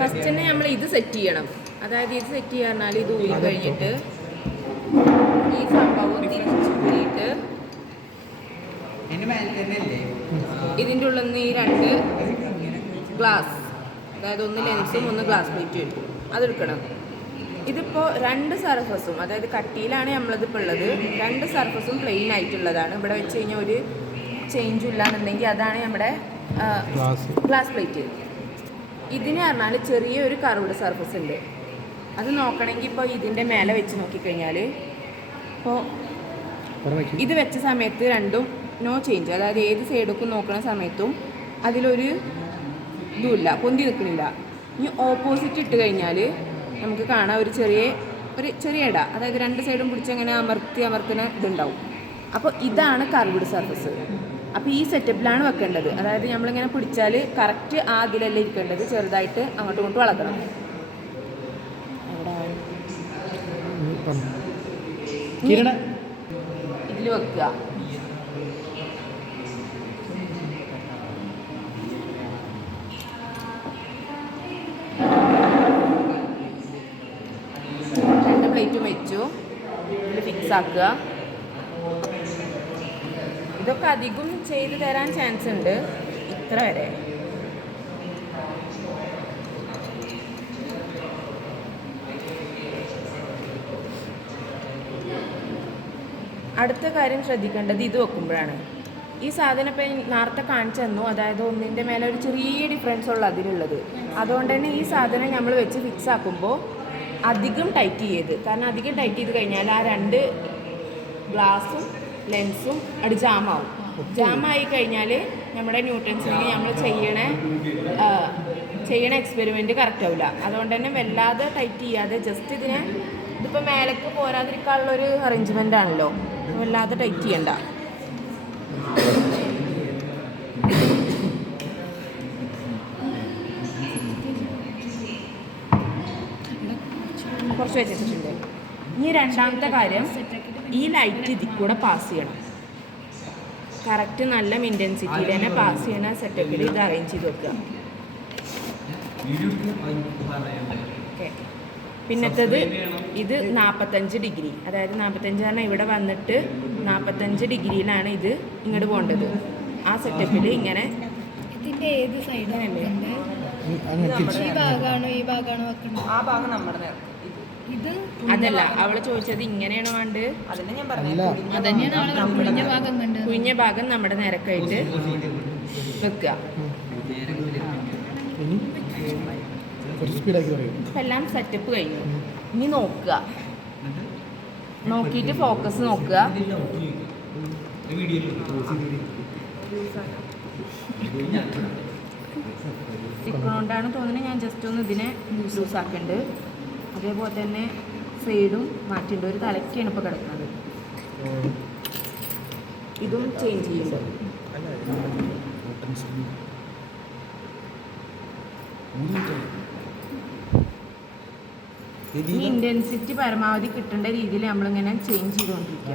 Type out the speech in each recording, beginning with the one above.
First തന്നെ നമ്മൾ ഇത് സെറ്റ് ചെയ്യണം. അതായത് ഇത് സെറ്റ് ചെയ്യാന്നാൽ ഇത് ഊരി കഴിഞ്ഞിട്ട് ഈ സംഭവം തിരിച്ചിട്ട് ഇതിൻ്റെ ഉള്ളിൽ നിന്ന് ഈ 2 ഗ്ലാസ്, അതായത് ഒന്ന് ലെൻസും ഒന്ന് ഗ്ലാസ് പ്ലേറ്റും വരും, അതെടുക്കണം. ഇതിപ്പോൾ 2 സർഫസും, അതായത് കട്ടിയിലാണ് നമ്മളിതിപ്പോൾ ഉള്ളത്, 2 സർഫസും പ്ലെയിൻ ആയിട്ടുള്ളതാണ്. ഇവിടെ വെച്ച് കഴിഞ്ഞാൽ ഒരു ചേഞ്ചും ഇല്ലാന്നുണ്ടെങ്കിൽ അതാണ് നമ്മുടെ ഗ്ലാസ് പ്ലേറ്റ്. ഇതിന് പറഞ്ഞാൽ ചെറിയൊരു കർവ്ഡ് സർഫസ് ഉണ്ട്, അത് നോക്കണമെങ്കിൽ ഇപ്പോൾ ഇതിൻ്റെ മേലെ വെച്ച് നോക്കിക്കഴിഞ്ഞാൽ ഇപ്പോൾ ഇത് വെച്ച സമയത്ത് രണ്ടും നോ ചേഞ്ച്, അതായത് ഏത് സൈഡൊക്കെ നോക്കുന്ന സമയത്തും അതിലൊരു ഇതുമില്ല, പൊന്തി നിൽക്കുന്നില്ല. ഇനി ഓപ്പോസിറ്റ് ഇട്ട് കഴിഞ്ഞാൽ നമുക്ക് കാണാം ഒരു ചെറിയ ഇട, അതായത് 2 സൈഡും പിടിച്ചങ്ങനെ അമർത്തുന്ന ഇതുണ്ടാവും. അപ്പോൾ ഇതാണ് കർവ്ഡ് സർഫസ്. അപ്പോൾ ഈ സെറ്റപ്പിലാണ് വെക്കേണ്ടത്. അതായത് നമ്മളിങ്ങനെ പിടിച്ചാൽ കറക്റ്റ് ആ അതിലല്ല ഇരിക്കേണ്ടത്, ചെറുതായിട്ട് അങ്ങോട്ടും ഇങ്ങോട്ടും വളക്കണം. ഇതിൽ വെക്കുക. പ്ലേറ്റും വെച്ചു, ഇതിൽ ഫിക്സ് ആക്കുക. ഇതൊക്കെ അധികം ചെയ്ത് തരാൻ ചാൻസ് ഉണ്ട്, ഇത്ര വരെ. അടുത്ത കാര്യം ശ്രദ്ധിക്കേണ്ടത് ഇത് വെക്കുമ്പോഴാണ്. ഈ സാധനം ഇപ്പം നേരത്തെ കാണിച്ചു തന്നു, അതായത് ഒന്നിൻ്റെ മേലെ ഒരു ചെറിയ ഡിഫറൻസ് ഉള്ള അതിലുള്ളത്. അതുകൊണ്ട് തന്നെ ഈ സാധനം നമ്മൾ വെച്ച് ഫിക്സ് ആക്കുമ്പോൾ അധികം ടൈറ്റ് ചെയ്യരുത്. കാരണം അധികം ടൈറ്റ് ചെയ്ത് കഴിഞ്ഞാൽ ആ 2 ഗ്ലാസും ലെൻസും അത് ജാമാവും. ജാമായി കഴിഞ്ഞാൽ നമ്മുടെ ന്യൂട്ടൻസിന് നമ്മൾ ചെയ്യണ എക്സ്പെരിമെൻറ്റ് കറക്റ്റ് ആവില്ല. അതുകൊണ്ട് തന്നെ വല്ലാതെ ടൈറ്റ് ചെയ്യാതെ ജസ്റ്റ് ഇതിപ്പോൾ മേലേക്ക് പോരാതിരിക്കാനുള്ളൊരു അറേഞ്ച്മെൻ്റ് ആണല്ലോ, വല്ലാതെ ടൈറ്റ് ചെയ്യണ്ട. കുറച്ച് വെച്ചിട്ടുണ്ട്. ഇനി രണ്ടാമത്തെ കാര്യം, ഈ ലൈറ്റ് ഇതിൽ കൂടെ പാസ് ചെയ്യണം. കറക്റ്റ് നല്ല ഇൻറ്റൻസിറ്റിയിൽ തന്നെ പാസ് ചെയ്യണ സെറ്റപ്പിൽ ഇത് അറേഞ്ച് ചെയ്ത് വെക്കുക. ഓക്കെ. പിന്നത്തത് ഇത് 45 ഡിഗ്രി, അതായത് 45 പറഞ്ഞാൽ ഇവിടെ വന്നിട്ട് 45 ഡിഗ്രിയിലാണ് ഇത് ഇങ്ങോട്ട് പോകേണ്ടത്. ആ സെറ്റപ്പിൽ ഇങ്ങനെ ഇതിൻ്റെ ഏത് സൈഡാണ്? ഈ ഭാഗമാണോ വെക്കുന്നത്? ആ ഭാഗം നമ്മുടെ നേരം. ഇത് അതല്ല അവള് ചോദിച്ചത് ഇങ്ങനെയാണോ വേണ്ടത്? അതന്നെ ഞാൻ പറഞ്ഞത്. കുഞ്ഞ ഭാഗം നമ്മുടെ നേരക്കായിട്ട് വെക്കുക. എല്ലാം സെറ്റപ്പ് കഴിഞ്ഞു. ഇനി നോക്കുക, നോക്കിയിട്ട് ഫോക്കസ് നോക്കുക. ഇക്കൊണ്ടാണ് തോന്നുന്നത്, ഞാൻ ജസ്റ്റ് ഒന്ന് ഇതിനെ ലൂസ് ആക്കുന്നുണ്ട്. അതേപോലെ തന്നെ സൈഡും മാറ്റിണ്ട്. ഒരു തലക്കാണ് ഇപ്പോൾ കിടക്കുന്നത്, ഇതും ചേഞ്ച് ചെയ്യുന്നുണ്ട്. ഈ ഇൻറ്റൻസിറ്റി പരമാവധി കിട്ടേണ്ട രീതിയിൽ നമ്മളിങ്ങനെ ചേഞ്ച് ചെയ്തുകൊണ്ടിരിക്കുക.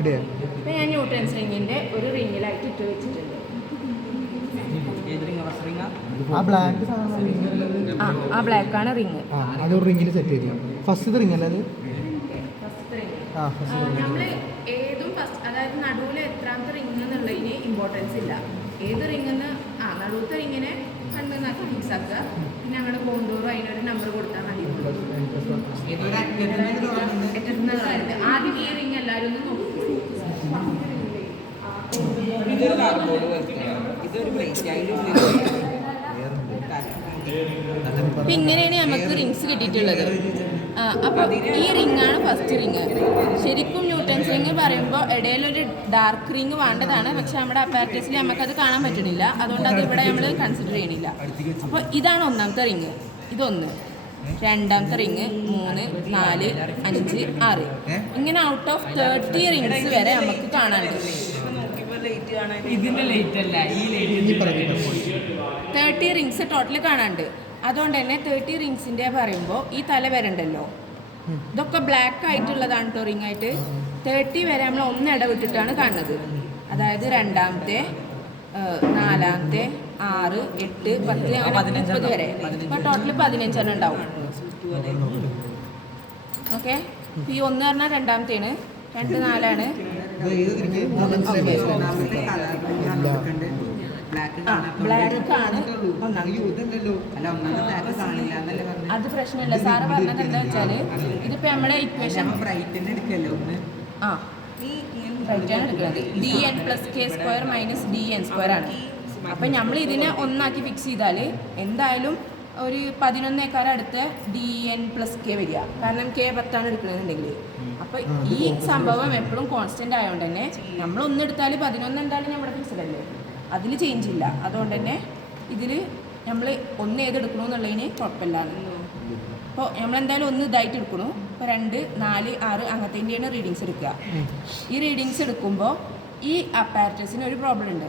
ഇപ്പം ഞാൻ ന്യൂട്ടൺസ് റിങ്ങിൻ്റെ ഒരു റിങ്ങിലായിട്ട് ഇട്ട് വെച്ചിട്ടുണ്ട്. ആ ബ്ലാക്കാണ് റിങ്. അതൊരു റിങ്ങിൽ സെറ്റ് ചെയ്തു. ഫസ്റ്റ് റിങ് അല്ലേ അത്? നമ്മൾ ഏതും ഫസ്റ്റ്, അതായത് നടുവിൽ എത്രാമത്തെ റിങ് എന്നുള്ളതിന് ഇമ്പോർട്ടൻസ് ഇല്ല. ഏത് റിങ്ങെന്ന് നടുവത്തെ റിങ്ങിനെ കണ്ണെന്നാക്കി ഫിക്സ് ആക്കുക. പിന്നെ അങ്ങോട്ട് കോണ്ടൂറും അതിനൊരു നമ്പർ കൊടുത്താൽ മതി. ആദ്യം ഈ റിങ് എല്ലാവരും ഒന്ന് നോക്കും. അപ്പം ഇങ്ങനെയാണ് നമുക്ക് റിങ്സ് കിട്ടിയിട്ടുള്ളത്. അപ്പോൾ ഈ റിങ്ങാണ് ഫസ്റ്റ് റിങ്. ശരിക്കും ന്യൂട്ടൺസ് റിങ് പറയുമ്പോൾ ഇടയിലൊരു ഡാർക്ക് റിങ് വേണ്ടതാണ്, പക്ഷെ നമ്മുടെ അപ്പാരറ്റസിൽ നമുക്കത് കാണാൻ പറ്റണില്ല. അതുകൊണ്ട് അത് ഇവിടെ നമ്മൾ കൺസിഡർ ചെയ്യണില്ല. അപ്പോൾ ഇതാണ് ഒന്നാമത്തെ റിങ്, ഇതൊന്ന്. രണ്ടാമത്തെ റിങ് 3, 4, 5, 6 ഇങ്ങനെ ഔട്ട് ഓഫ് 30 റിങ്സ് വരെ നമുക്ക് കാണാനുണ്ട്. ഇതിന്റെ ലൈറ്റ് അല്ല ഈ ലൈറ്റ് 30 റിങ്സ് ടോട്ടൽ കാണാണ്ട്. അതുകൊണ്ട് തന്നെ 30 റിങ്സിൻ്റെ പറയുമ്പോൾ ഈ തല വരണ്ടല്ലോ, ഇതൊക്കെ ബ്ലാക്ക് ആയിട്ടുള്ളതാണ് കേട്ടോ റിംഗ് ആയിട്ട്. 30 വരെ നമ്മൾ ഒന്ന് ഇടവിട്ടിട്ടാണ് കാണുന്നത്. അതായത് രണ്ടാമത്തെ, നാലാമത്തെ, 6, 8, 10 അങ്ങനെ 30 വരെ. ഇപ്പം ടോട്ടൽ 15 ഉണ്ടാവും. ഓക്കെ, ഈ 1 പറഞ്ഞാൽ രണ്ടാമത്തേണ്, 2 4ആണ്. ബ്ലാക്ക് ആണ് അത് പ്രശ്നമില്ല. സാറ് പറഞ്ഞത് എന്താ വെച്ചാൽ ഇതിപ്പോ നമ്മളെ ഇക്വേഷൻ ആ റൈറ്റാണ് എടുക്കുന്നത്. dn+k² - dn² ആണ്. അപ്പം നമ്മൾ ഇതിനെ ഒന്നാക്കി ഫിക്സ് ചെയ്താൽ എന്തായാലും ഒരു 11 അടുത്ത് dn+k വരിക. കാരണം k 10 എടുക്കണമെന്നുണ്ടെങ്കിൽ. അപ്പം ഈ സംഭവം എപ്പോഴും കോൺസ്റ്റന്റ് ആയതുകൊണ്ട് തന്നെ നമ്മൾ ഒന്നെടുത്താൽ 11 എന്തായാലും നമ്മുടെ ഫിക്സഡ് അല്ലേ, അതിൽ ചേഞ്ച് ഇല്ല. അതുകൊണ്ട് തന്നെ ഇതിൽ നമ്മൾ ഒന്ന് ഏതെടുക്കണമെന്നുള്ളതിന് കുഴപ്പമില്ലാന്ന്. അപ്പോൾ നമ്മളെന്തായാലും ഒന്ന് ഇതായിട്ട് എടുക്കണു. ഇപ്പോൾ 2, 4, 6 അങ്ങനത്തേൻ്റെയാണ് റീഡിങ്സ് എടുക്കുക. ഈ റീഡിങ്സ് എടുക്കുമ്പോൾ ഈ അപ്പാരറ്റസിന് ഒരു പ്രോബ്ലം ഉണ്ട്.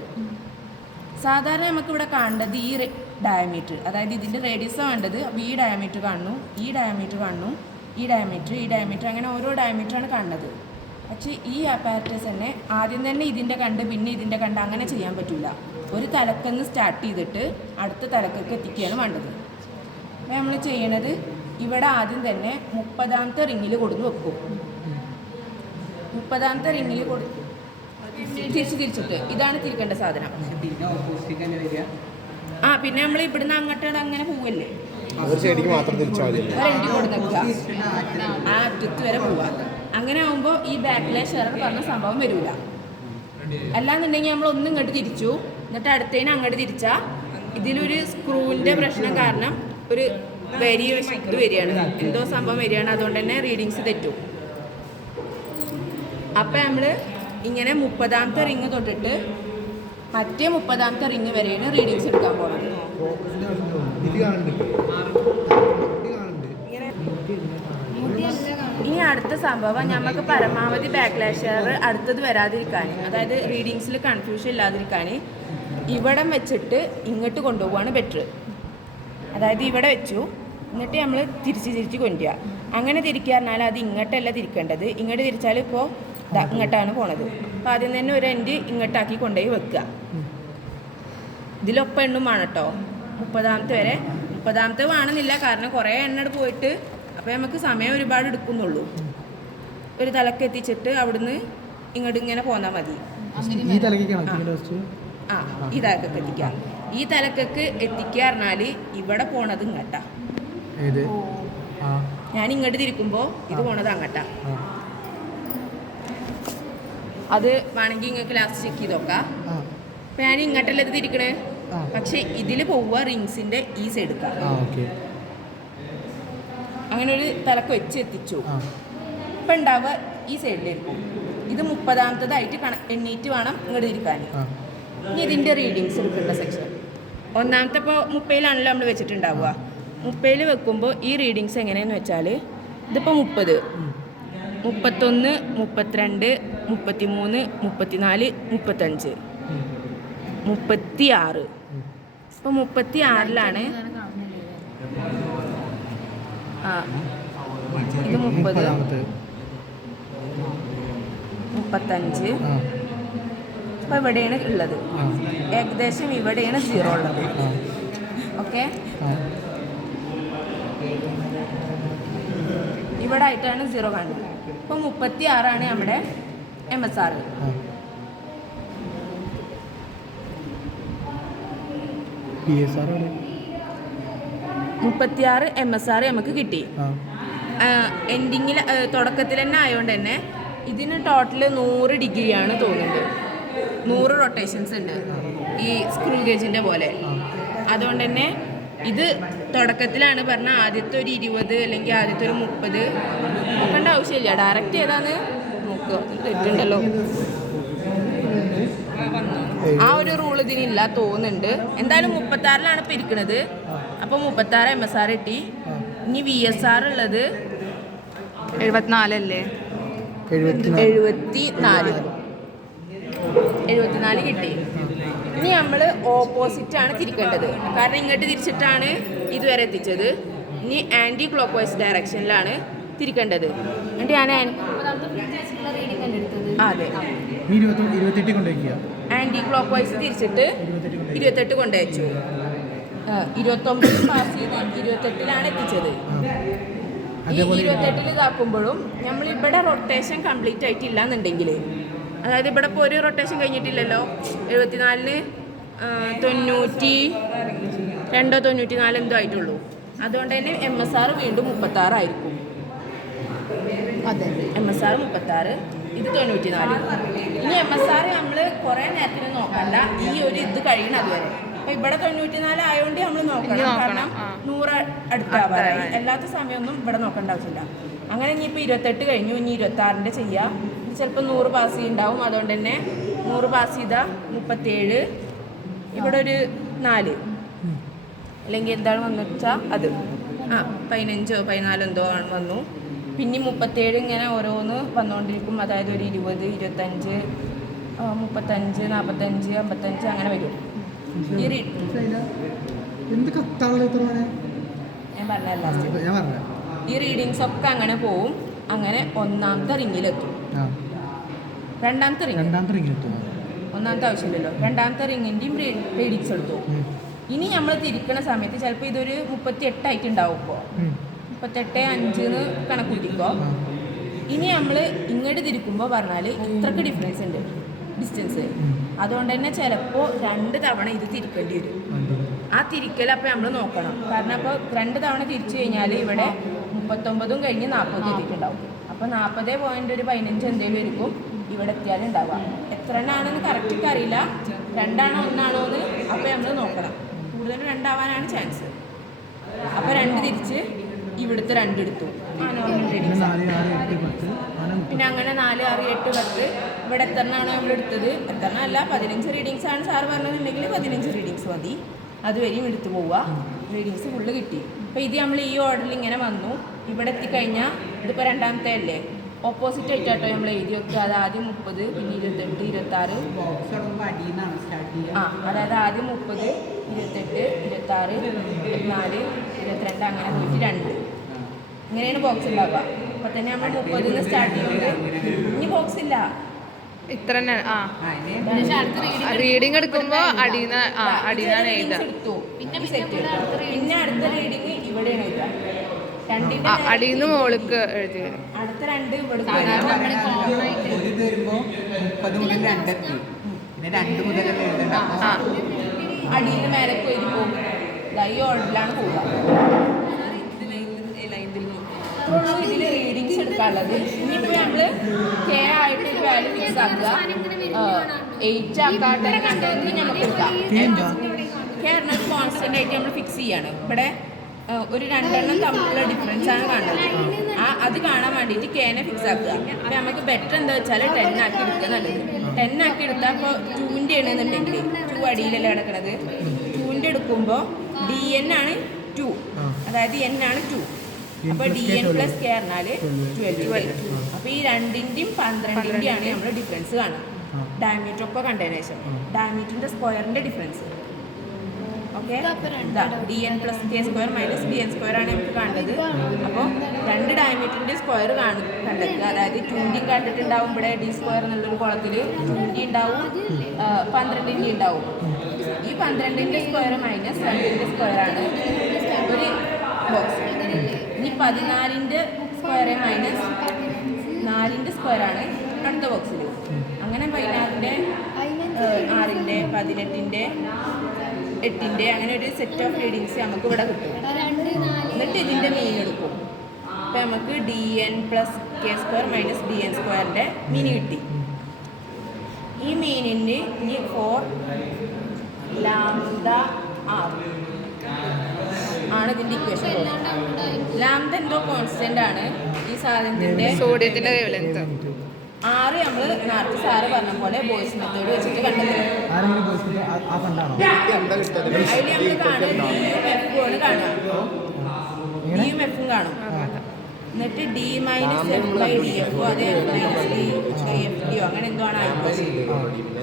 സാധാരണ നമുക്കിവിടെ കാണേണ്ടത് ഈ ഡയമീറ്റർ, അതായത് ഇതിൻ്റെ റേഡിയസ് വേണ്ടത്. അപ്പോൾ ഈ ഡയമീറ്റർ കാണുന്നു, ഈ ഡയമീറ്റർ കാണുന്നു, ഈ ഡയമീറ്റർ അങ്ങനെ ഓരോ ഡയമീറ്ററാണ് കാണുന്നത്. പക്ഷേ ഈ അപ്പാരറ്റസ് തന്നെ ആദ്യം തന്നെ ഇതിൻ്റെ കണ്ട് പിന്നെ ഇതിൻ്റെ കണ്ട് അങ്ങനെ ചെയ്യാൻ പറ്റില്ല. ഒരു തലക്കെന്ന് സ്റ്റാർട്ട് ചെയ്തിട്ട് അടുത്ത തലക്കൊക്കെ എത്തിക്കുകയാണ് വേണ്ടത്. അപ്പോൾ നമ്മൾ ചെയ്യണത് ഇവിടെ ആദ്യം തന്നെ 30ാമത്തെ റിങ്ങിൽ കൊടുത്ത് വെക്കും. 30ാമത്തെ റിങ്ങിൽ തിരിച്ചിട്ട് ഇതാണ് തിരിക്കേണ്ട സാധനം. പിന്നെ നമ്മൾ ഇവിടുന്ന് അങ്ങോട്ടാണ് അങ്ങനെ പോവല്ലേ, രണ്ടി കൊടുക്കുക ആ അറ്റത്ത് വരെ പോവാ. അങ്ങനെ ആകുമ്പോൾ ഈ ബാക്ക്ലാഷ് എറർ പറഞ്ഞ സംഭവം വരില്ല. അല്ലാന്നുണ്ടെങ്കിൽ നമ്മൾ ഒന്നും ഇങ്ങോട്ട് തിരിച്ചു എന്നിട്ട് അടുത്തതിന് അങ്ങോട്ട് തിരിച്ചാൽ ഇതിലൊരു സ്ക്രൂവിൻ്റെ പ്രശ്നം കാരണം ഒരു ഇത് വരികയാണ്, എന്തോ സംഭവം വരികയാണ്. അതുകൊണ്ട് തന്നെ റീഡിങ്സ് തെറ്റും. അപ്പം നമ്മൾ ഇങ്ങനെ 30ാമത്തെ റിങ് തൊട്ടിട്ട് മറ്റേ 30ാമത്തെ റിങ് വരെയാണ് റീഡിങ്സ് എടുക്കാൻ പോകുന്നത്. ഇനി അടുത്ത സംഭവം നമുക്ക് പരമാവധി ബാക്ക്ലാഷ് എറർ അടുത്തത് വരാതിരിക്കാൻ, അതായത് റീഡിങ്സിൽ കൺഫ്യൂഷൻ ഇല്ലാതിരിക്കാൻ ഇവിടം വെച്ചിട്ട് ഇങ്ങോട്ട് കൊണ്ടുപോവുകയാണ് ബെറ്റർ. അതായത് ഇവിടെ വെച്ചു എന്നിട്ട് നമ്മൾ തിരിച്ച് കൊണ്ടുവരിക. അങ്ങനെ തിരിക്കുക പറഞ്ഞാൽ അത് ഇങ്ങോട്ടല്ല തിരിക്കേണ്ടത്. ഇങ്ങോട്ട് തിരിച്ചാൽ ഇപ്പോൾ ഇങ്ങോട്ടാണ് പോണത്. അപ്പോൾ ആദ്യം തന്നെ ഒരു എൻഡ് ഇങ്ങോട്ടാക്കി കൊണ്ടുപോയി വെക്കുക. ഇതിലൊപ്പം എണ്ണും വേണം കേട്ടോ, 30ാമത്തെ വരെ. 30ാമത്തെ വേണമെന്നില്ല, കാരണം കുറേ എണ്ണ പോയിട്ട് അപ്പോൾ നമുക്ക് സമയം ഒരുപാട് എടുക്കുന്നുള്ളൂ. ഒരു തലക്ക് എത്തിച്ചിട്ട് അവിടുന്ന് ഇങ്ങോട്ട് ഇങ്ങനെ പോന്നാൽ മതി. ഈ തലക്കൊക്കെ എത്തിക്കുക. ഈ തലക്കൊക്കെ എത്തിക്കുക പറഞ്ഞാൽ ഇവിടെ പോണത് ഇങ്ങോട്ടാ. ഞാൻ ഇങ്ങോട്ട് തിരിക്കുമ്പോൾ ഇത് പോണത് അങ്ങോട്ടാ. അത് വേണമെങ്കിൽ നിങ്ങൾക്ക് ലാസ്റ്റ് ചെക്ക് ചെയ്ത് നോക്കാം. അപ്പം ഞാൻ ഇങ്ങോട്ടല്ല ഇത് തിരിക്കണേ, പക്ഷെ ഇതിൽ പോവുക റിങ്സിൻ്റെ ഈ സൈഡ്. അങ്ങനെ ഒരു തലക്ക് വെച്ച് എത്തിച്ചു. ഇപ്പം ഉണ്ടാവുക ഈ സൈഡിലിരിക്കും. ഇത് 30ാമത്തേതായിട്ട് എണ്ണീറ്റ് വേണം ഇങ്ങോട്ട് ഇരിക്കാൻ. ഇനി ഇതിൻ്റെ റീഡിങ്സ് എടുക്കേണ്ട സെക്ഷൻ. ഒന്നാമത്തെ ഇപ്പോൾ 30ലാണല്ലോ നമ്മൾ വെച്ചിട്ടുണ്ടാവുക. 30 വെക്കുമ്പോൾ ഈ റീഡിങ്സ് എങ്ങനെയെന്ന് വെച്ചാൽ ഇതിപ്പോൾ 30, 31, 32, 33, 34, 35, 36. ഇപ്പോൾ 36ലാണ്. ഇത് 30, 35. അപ്പോൾ ഇവിടെയാണ് ഉള്ളത്. ഏകദേശം ഇവിടെയാണ് 0 ഉള്ളത്. ഓക്കെ, ഇവിടെ ആയിട്ടാണ് 0 കാണുന്നത്. ഇപ്പോൾ 36ആണ് നമ്മുടെ MSR. PSR 36 MSR നമുക്ക് കിട്ടി. എൻഡിങ്ങിൽ തുടക്കത്തിൽ തന്നെ ആയതുകൊണ്ട് തന്നെ ഇതിന് ടോട്ടൽ 100 ഡിഗ്രിയാണ് തോന്നുന്നത്. 100 റൊട്ടേഷൻസ് ഉണ്ട് ഈ സ്ക്രൂ ഗേജിൻ്റെ പോലെ. അതുകൊണ്ട് തന്നെ ഇത് തുടക്കത്തിലാണ് പറഞ്ഞാൽ ആദ്യത്തെ ഒരു 20 അല്ലെങ്കിൽ ആദ്യത്തെ ഒരു 30 നോക്കേണ്ട ആവശ്യമില്ല. ഡയറക്റ്റ് ഏതാന്ന് നോക്കുക, തെറ്റുണ്ടല്ലോ. ആ ഒരു റൂൾ ഇതിനില്ല തോന്നുന്നുണ്ട്. എന്തായാലും 36ലാണ് ഇപ്പം ഇരിക്കുന്നത്. അപ്പോൾ 36 MSR കിട്ടി. ഇനി VSR ഉള്ളത് 74 അല്ലേ? 74. 74 കിട്ടി. ഇനി നമ്മൾ ഓപ്പോസിറ്റാണ് തിരിക്കേണ്ടത്, കാരണം ഇങ്ങോട്ട് തിരിച്ചിട്ടാണ് ഇതുവരെ എത്തിച്ചത്. ഇനി ആൻറ്റി ക്ലോക്ക് വൈസ് ഡയറക്ഷനിലാണ് തിരിക്കേണ്ടത്. എന്നിട്ട് ഞാൻ അതെ ഈ 28 കൊണ്ടുവയ്ക്കുക. ആൻറ്റി ക്ലോക്ക് വൈസ് തിരിച്ചിട്ട് 28 കൊണ്ടുവച്ചു. 29 പാസ് ചെയ്ത് 28ലാണ് എത്തിച്ചത്. ഈ 28 ഇതാക്കുമ്പോഴും നമ്മൾ ഇവിടെ റൊട്ടേഷൻ കംപ്ലീറ്റ് ആയിട്ടില്ല എന്നുണ്ടെങ്കിൽ, അതായത് ഇവിടെ ഇപ്പോൾ ഒരു റൊട്ടേഷൻ കഴിഞ്ഞിട്ടില്ലല്ലോ, 74-ന് 92-94 എന്തോ ആയിട്ടുള്ളൂ. അതുകൊണ്ട് തന്നെ MSR വീണ്ടും 36 ആയിരിക്കും. അതെ, MSR 36, ഇത് 94. ഇനി MSR നമ്മൾ കുറേ നേരത്തിന് നോക്കണ്ട, ഈ ഒരു ഇത് കഴിയണം അതുവരെ. അപ്പം ഇവിടെ 94 ആയതുകൊണ്ട് നമ്മൾ നോക്കണം, കാരണം 100 അടുത്താവാറായി. അല്ലാത്ത സമയമൊന്നും ഇവിടെ നോക്കേണ്ട ആവശ്യമില്ല. അങ്ങനെ ഇനിയിപ്പോൾ 28 കഴിഞ്ഞു, ഇനി 26-ൻ്റെ ചെയ്യാം. ചിലപ്പോൾ 100 പാസ് ചെയ്യുന്നുണ്ടാവും. അതുകൊണ്ട് തന്നെ 100 പാസ് ചെയ്താൽ 37, ഇവിടെ ഒരു 4, അല്ലെങ്കിൽ എന്താണ് വന്നു വെച്ചാൽ അത് 15 14 എന്തോ വന്നു. പിന്നെ 37 ഇങ്ങനെ ഓരോന്ന് വന്നുകൊണ്ടിരിക്കും. അതായത് ഒരു 20, 25, 35, 45, 55 അങ്ങനെ വരും. ഞാൻ പറഞ്ഞല്ല, ഈ റീഡിങ്സ് ഒക്കെ അങ്ങനെ പോവും. അങ്ങനെ ഒന്നാമത്തെ റിങ്ങിലെത്തും. രണ്ടാമത്തെ റിങ്ങിലെത്തും, ഒന്നാമത്തെ ആവശ്യമില്ലല്ലോ. രണ്ടാമത്തെ റിങ്ങിൻ്റെയും റീഡിങ്സ് എടുത്തു. ഇനി നമ്മൾ തിരിക്കണ സമയത്ത് ചിലപ്പോൾ ഇതൊരു 38 ആയിട്ടുണ്ടാവും. ഇപ്പോൾ 38.5 കണക്കൂട്ടിക്കോ. ഇനി നമ്മൾ ഇങ്ങോട്ട് തിരിക്കുമ്പോൾ പറഞ്ഞാൽ ഇത്രക്ക് ഡിഫറൻസ് ഉണ്ട്, ഡിസ്റ്റൻസ്. അതുകൊണ്ട് തന്നെ ചിലപ്പോൾ 2 തവണ ഇത് തിരിക്കേണ്ടി വരും. ആ തിരിക്കൽ അപ്പോൾ നമ്മൾ നോക്കണം, കാരണം അപ്പോൾ 2 തവണ തിരിച്ചു കഴിഞ്ഞാൽ ഇവിടെ 39 കഴിഞ്ഞ് 40 എത്തിയിട്ടുണ്ടാവും. അപ്പോൾ 40.15 എന്തെങ്കിലും ആയിരിക്കും ഇവിടെ എത്തിയാലും ഉണ്ടാവുക. എത്ര എണ്ണാണെന്ന് കറക്റ്റ് അറിയില്ല, 2 ആണോ 1 ആണോ എന്ന് അപ്പോൾ നമ്മൾ നോക്കണം. കൂടുതലും 2 ആവാനാണ് ചാൻസ്. അപ്പോൾ 2 തിരിച്ച് ഇവിടുത്തെ 2 എടുത്തു. പിന്നെ അങ്ങനെ 4, 6, 8, 10 ഇവിടെ എത്രണ്ണാണോ നമ്മൾ എടുത്തത്, എത്രണ്ണല്ല 15 റീഡിങ്സ് ആണ് സാറ് പറഞ്ഞതെന്നുണ്ടെങ്കിൽ 15 റീഡിങ്സ് മതി. അതുവരെയും എടുത്തു പോവുക. റീഡിങ്സ് ഫുള്ള് കിട്ടി. അപ്പോൾ ഇത് നമ്മൾ ഈ ഓർഡറിൽ ഇങ്ങനെ വന്നു. ഇവിടെ എത്തിക്കഴിഞ്ഞാൽ ഇതിപ്പോൾ രണ്ടാമത്തെ അല്ലേ, ഓപ്പോസിറ്റ് ആയിട്ടാട്ടോ നമ്മൾ എഴുതി വെക്കുക. അത് ആദ്യം 30, പിന്നെ 28, 26. അതായത് ആദ്യം 30, 28, 26, 24, 22 അങ്ങനെ പോയിട്ട് 2. ഇങ്ങനെയാണ് ബോക്സ് ഉണ്ടാവുക. അപ്പോൾ തന്നെ നമ്മൾ 30-ന് സ്റ്റാർട്ട് ചെയ്യുന്നത്. ഇനി ബോക്സ് ഇല്ല, ഇത്ര തന്നെ. റീഡിങ് എടുക്കുമ്പോൾ അടിയിലാണ് എഴുതാം. പിന്നെ അടുത്ത റീഡിങ് ഇവിടെയാണ് എഴുതുക. അടിയിൽ നിന്ന് മോൾക്ക് എഴുതി. അടുത്ത 2 ഇവിടെ അടിയിൽ മേലേക്ക് എഴുതി പോകും. ഈ ഓർഡറിലാണ് പോവുക. ഇതിൽ റീഡിങ്സ് എടുക്കാനുള്ളത്. ഇനിയിപ്പോൾ നമ്മൾ K ആയിട്ട് ഒരു വാല്യൂ ഫിക്സ് ആക്കുക, 8 ആക്കാട്ടെ, 2 നമുക്ക് എടുക്കാം. K പറഞ്ഞ ഒരു കോൺസ്റ്റന്റ് ആയിട്ട് നമ്മൾ ഫിക്സ് ചെയ്യാണ്. ഇവിടെ ഒരു 2 എണ്ണം തമ്മിലുള്ള ഡിഫറൻസ് ആണ് കാണുന്നത്. അത് കാണാൻ വേണ്ടിയിട്ട് Kനെ ഫിക്സ് ആക്കുക. അപ്പോൾ നമുക്ക് ബെറ്റർ എന്താ വെച്ചാൽ 10 ആക്കി എടുക്കുക നല്ലത്. 10 ആക്കി എടുത്താൽ ഇപ്പോൾ 2ൻ്റെ ആണെന്നുണ്ടെങ്കിൽ 2 അടിയിലല്ലേ കിടക്കുന്നത്. 2ൻ്റെ എടുക്കുമ്പോൾ DN ആണ് 2, അതായത് N ആണ് 2. അപ്പോൾ DN + K പറഞ്ഞാൽ 12. അപ്പോൾ ഈ 2ൻ്റെയും 12ൻ്റെയും ആണ് നമ്മൾ ഡിഫറൻസ് കാണുക. ഡയമീറ്റർ ഒക്കെ കണ്ടതിന് ശേഷം ഡയമീറ്ററിൻ്റെ സ്ക്വയറിൻ്റെ difference. Okay, DN + K² - DN² ആണ് നമുക്ക് കാണുന്നത്. അപ്പോൾ 2 ഡയമീറ്ററിൻ്റെ സ്ക്വയർ കണ്ടെത്തുക. അതായത് 2ൻ്റെയും കണ്ടിട്ടുണ്ടാവും ഇവിടെ D² എന്നുള്ളൊരു കുളത്തിൽ 2ൻ്റെ ഉണ്ടാവും, 12ൻ്റെ ഉണ്ടാവും. ഈ 12ൻ്റെ സ്ക്വയർ - 2ൻ്റെ സ്ക്വയർ ആണ് ഒരു ബോക്സ്. ഇനി 14ൻ്റെ സ്ക്വയർ - 4ൻ്റെ സ്ക്വയർ ആണ് അടുത്ത ബോക്സിൽ. അങ്ങനെ 16ൻ്റെ, 6ൻ്റെ, 18ൻ്റെ, 8ൻ്റെ അങ്ങനെ ഒരു സെറ്റ് ഓഫ് റീഡിങ്സ് നമുക്ക് ഇവിടെ കിട്ടും. എന്നിട്ട് ഇതിൻ്റെ മീൻ എടുക്കും. അപ്പോൾ നമുക്ക് DN + K² - DN² മീൻ കിട്ടി. ഈ മീനിന് ഇനി 4 λr ആണ് ഇതിൻ്റെ ഇക്വേഷൻ. ലാംഡ എന്തോ കോൺസ്റ്റന്റ് ആണ് ഈ സാധനത്തിൻ്റെ. സോഡിയത്തിൻ്റെ വേവ് ലെങ്ത് 6 നമ്മൾ നേരത്തെ സാറ് പറഞ്ഞ പോലെ ബോയ്സ് മെത്തേഡ് വെച്ചിട്ട് കണ്ടെത്തുന്നത്. അതിൽ നമ്മൾ കാണുക DUM F ആണ് കാണുക. DUM F കാണും. എന്നിട്ട് D minus F by D F അതേ F minus D by F ഡിയോ അങ്ങനെ എന്തോ ആണ് ആൻസർ.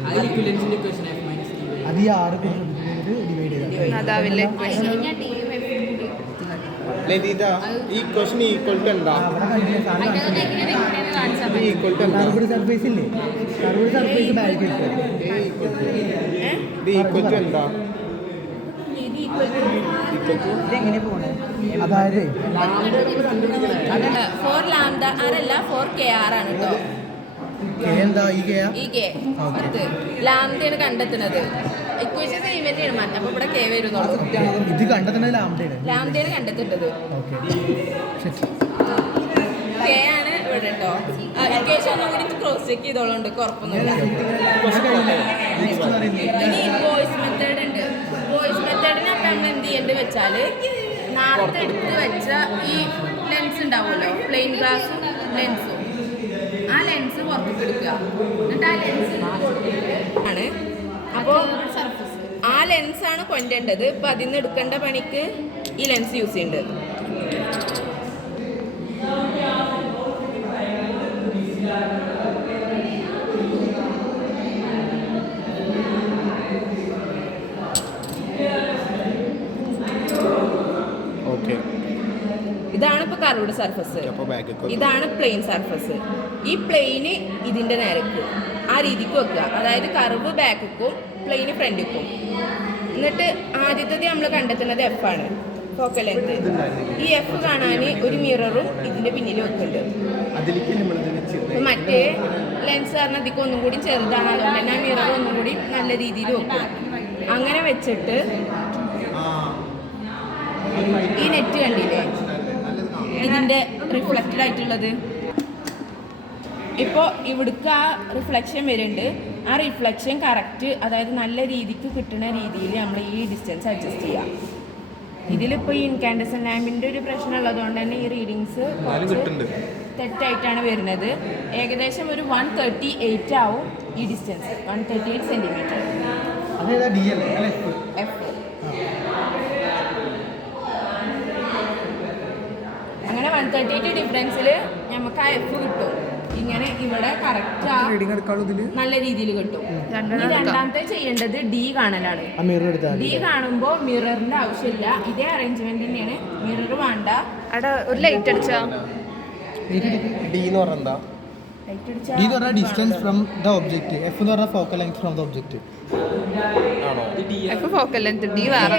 അത് ഇക്വലൻസിന്റെ ഇക്വേഷൻ f മൈനസ് t അത് ഈ 6 കൊടുത്തിട്ട് ഡിവൈഡ് ചെയ്താൽ അതാവില്ല ഇക്വേഷൻ ലതിത ഈ ക്വസ്റ്റൻ ഈക്വൽ ടു എന്താ? അവിടെ കണ്ടില്ല സാധനം ഇത് ഈക്വൽ ടു എന്താ? കർവ്ഡ് സർഫേസ് ഇല്ലേ, കർവ്ഡ് സർഫേസ് ബാക്ക് വെക്കുക. ഇത് ഈക്വൽ ടു എന്താ? ഇത് ഈക്വൽ ടു ഇതെങ്ങനെ പോണേ? അതായത് ഫോർ ലാംഡ ആർ അല്ല ഫോർ കെ ആർ ആണ് കേട്ടോ. കെ എന്താ ഈ കെ ഈ കെ അടുത്ത് ലാംഡയാണ് കണ്ടെത്തുന്നത്. ഇക്വേഷൻ സെയിം തന്നെയാണ് മാറ്റം. അപ്പോൾ ഇവിടെ കെ വരുന്നുള്ളൂ. ഇത് കണ്ടെത്തുന്നത് ലാംഡയാണ്. ലാംഡയാണ് കണ്ടെത്തേണ്ടത്. ഓക്കെ കെ ആണ് ഇവിടെ കേട്ടോ. ഇക്വേഷൻ ഒന്നും കൂടി ക്രോസ് ചെക്ക് ചെയ്തോളുണ്ട്, കുഴപ്പമൊന്നുമില്ല. ഇനി വോയിസ് മെത്തേഡ് ഉണ്ട്. വോയിസ് മെത്തേഡിന് അപ്പം നമ്മൾ എന്ത് ചെയ്യേണ്ടത് വെച്ചാൽ നേരത്തെ എടുത്ത് വെച്ച ഈ ലെൻസ് ഉണ്ടാവുമല്ലോ, പ്ലെയിൻ ഗ്ലാസും ലെൻസും, ആ ലെൻസ് പുറത്തേക്ക് എടുക്കുക. എന്നിട്ട് ആ ലെൻസ് ആണ് അപ്പോൾ ആ ലെൻസാണ് കൊണ്ടേണ്ടത്. ഇപ്പം അതിൽ നിന്ന് എടുക്കേണ്ട പണിക്ക് ഈ ലെൻസ് യൂസ് ചെയ്യുന്നുണ്ട്. ഓക്കെ ഇതാണ് ഇപ്പോൾ കർവ്ഡ് സർഫസ്, അപ്പോൾ ബാക്ക് ഇതാണ് പ്ലെയിൻ സർഫസ്. ഈ പ്ലെയിന് ഇതിൻ്റെ നേരക്ക് ആ രീതിക്ക് വെക്കുക. അതായത് കർവ് ബാക്കും പ്ലെയിന് ഫ്രണ്ടിക്കും. എന്നിട്ട് ആദ്യത്തേത് നമ്മൾ കണ്ടെത്തുന്നത് എഫ് ആണ്, ഫോക്കൽ ലെങ്ത്. ഈ എഫ് കാണാൻ ഒരു മിററും ഇതിൻ്റെ പിന്നിൽ വെക്കുന്നുണ്ട്. അതിലേക്ക് നമ്മൾ അപ്പോൾ മറ്റേ ലെൻസ് കാരണം അതിക്ക് ഒന്നും കൂടി ചെറുതാണ്, അതുകൊണ്ട് തന്നെ ആ മിറർ ഒന്നും കൂടി നല്ല രീതിയിൽ വെക്കും. അങ്ങനെ വെച്ചിട്ട് ഈ നെറ്റ് കണ്ടില്ലേ ഇതിൻ്റെ റിഫ്ലക്റ്റഡ് ആയിട്ടുള്ളത്, ഇപ്പോൾ ഇവിടേക്ക് ആ റിഫ്ലക്ഷൻ വരുന്നുണ്ട്. ആ റിഫ്ലക്ഷൻ കറക്റ്റ്, അതായത് നല്ല രീതിക്ക് കിട്ടുന്ന രീതിയിൽ നമ്മൾ ഈ ഡിസ്റ്റൻസ് അഡ്ജസ്റ്റ് ചെയ്യാം. ഇതിലിപ്പോൾ ഈ ഇൻകാൻഡസൻ ലാമ്പിൻ്റെ ഒരു പ്രശ്നം ഉള്ളതുകൊണ്ട് തന്നെ ഈ റീഡിങ്സ് തെറ്റായിട്ടാണ് വരുന്നത്. ഏകദേശം ഒരു 138 ആവും ഈ ഡിസ്റ്റൻസ്, 138 സെൻറ്റിമീറ്റർ. അതേതാ ഡി അല്ലേ അല്ല എഫ്? എഫ് അങ്ങനെ 138 ഡിഫറൻസിൽ നമുക്ക് ആ എഫ് കിട്ടും. ഇങ്ങനെ ഇവിടെ കറക്റ്റ് ആ നല്ല രീതിയിൽ കിട്ടും. ഇനി രണ്ടാമത്തെ ചെയ്യേണ്ടത് ഡി കാണലാണ്. ആ മിറർ എടുത്താൽ ഡി കാണുമ്പോൾ മിററിന്റെ ആവശ്യമില്ല, ഇതേ അറേഞ്ച്മെന്റ് തന്നെയാണ്. മിറർ വേണ്ട. അവിടെ ഒരു ലൈറ്റ് അടിച്ചാ ഡി എന്ന് പറഞ്ഞാൽ എന്താ? ലൈറ്റ് ഡി എന്ന് പറഞ്ഞാൽ distance from the object, F എന്ന് പറഞ്ഞാൽ focal length from the object. ആണോ? എഫ് ഫോക്കൽ ലെങ്ത് ഡി വേറെ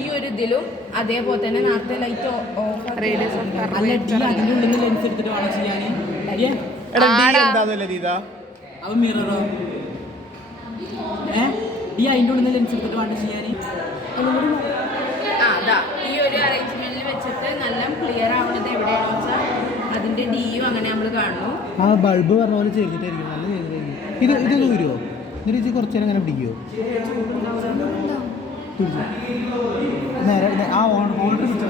ഈ ഒരു ഇതിലും അതേപോലെ തന്നെ നേരത്തെ ലൈറ്റ് ഓഫ് റേഡിയസ് ഓഫ് അല്ല D അതിന്റെ ഉള്ളിൽ നിന്ന് ലെൻസ് എടുത്തിട്ട് വേണം ചെയ്യാൻ. എടാ ഡി എന്താ ലതിത? അവ മിററോ D അതിന്റെ ഉള്ളിൽ നിന്ന് ലെൻസ് എടുത്തിട്ട് വേണം ചെയ്യാൻ. അതാ ഈ ഒരു അറേഞ്ച്മെന്റിൽ വെച്ചിട്ട് നല്ല ക്ലിയർ ആവുന്നത് എവിടെയാണെന്ന് വെച്ചാൽ അതിന്റെ ഡിയും അങ്ങനെ നമ്മൾ കാണുന്നു. ആ ബൾബ് പറഞ്ഞ പോലെ ചെയ്തിട്ടായിരിക്കും, നല്ല ചെയ്തിട്ടായിരിക്കും. ഇത് ദൂരമോ എന്നിട്ട് കുറച്ച് നേരം അങ്ങനെ പിടിക്കുമോ? നേരെ ആ ഓൺ പിടിച്ചോ.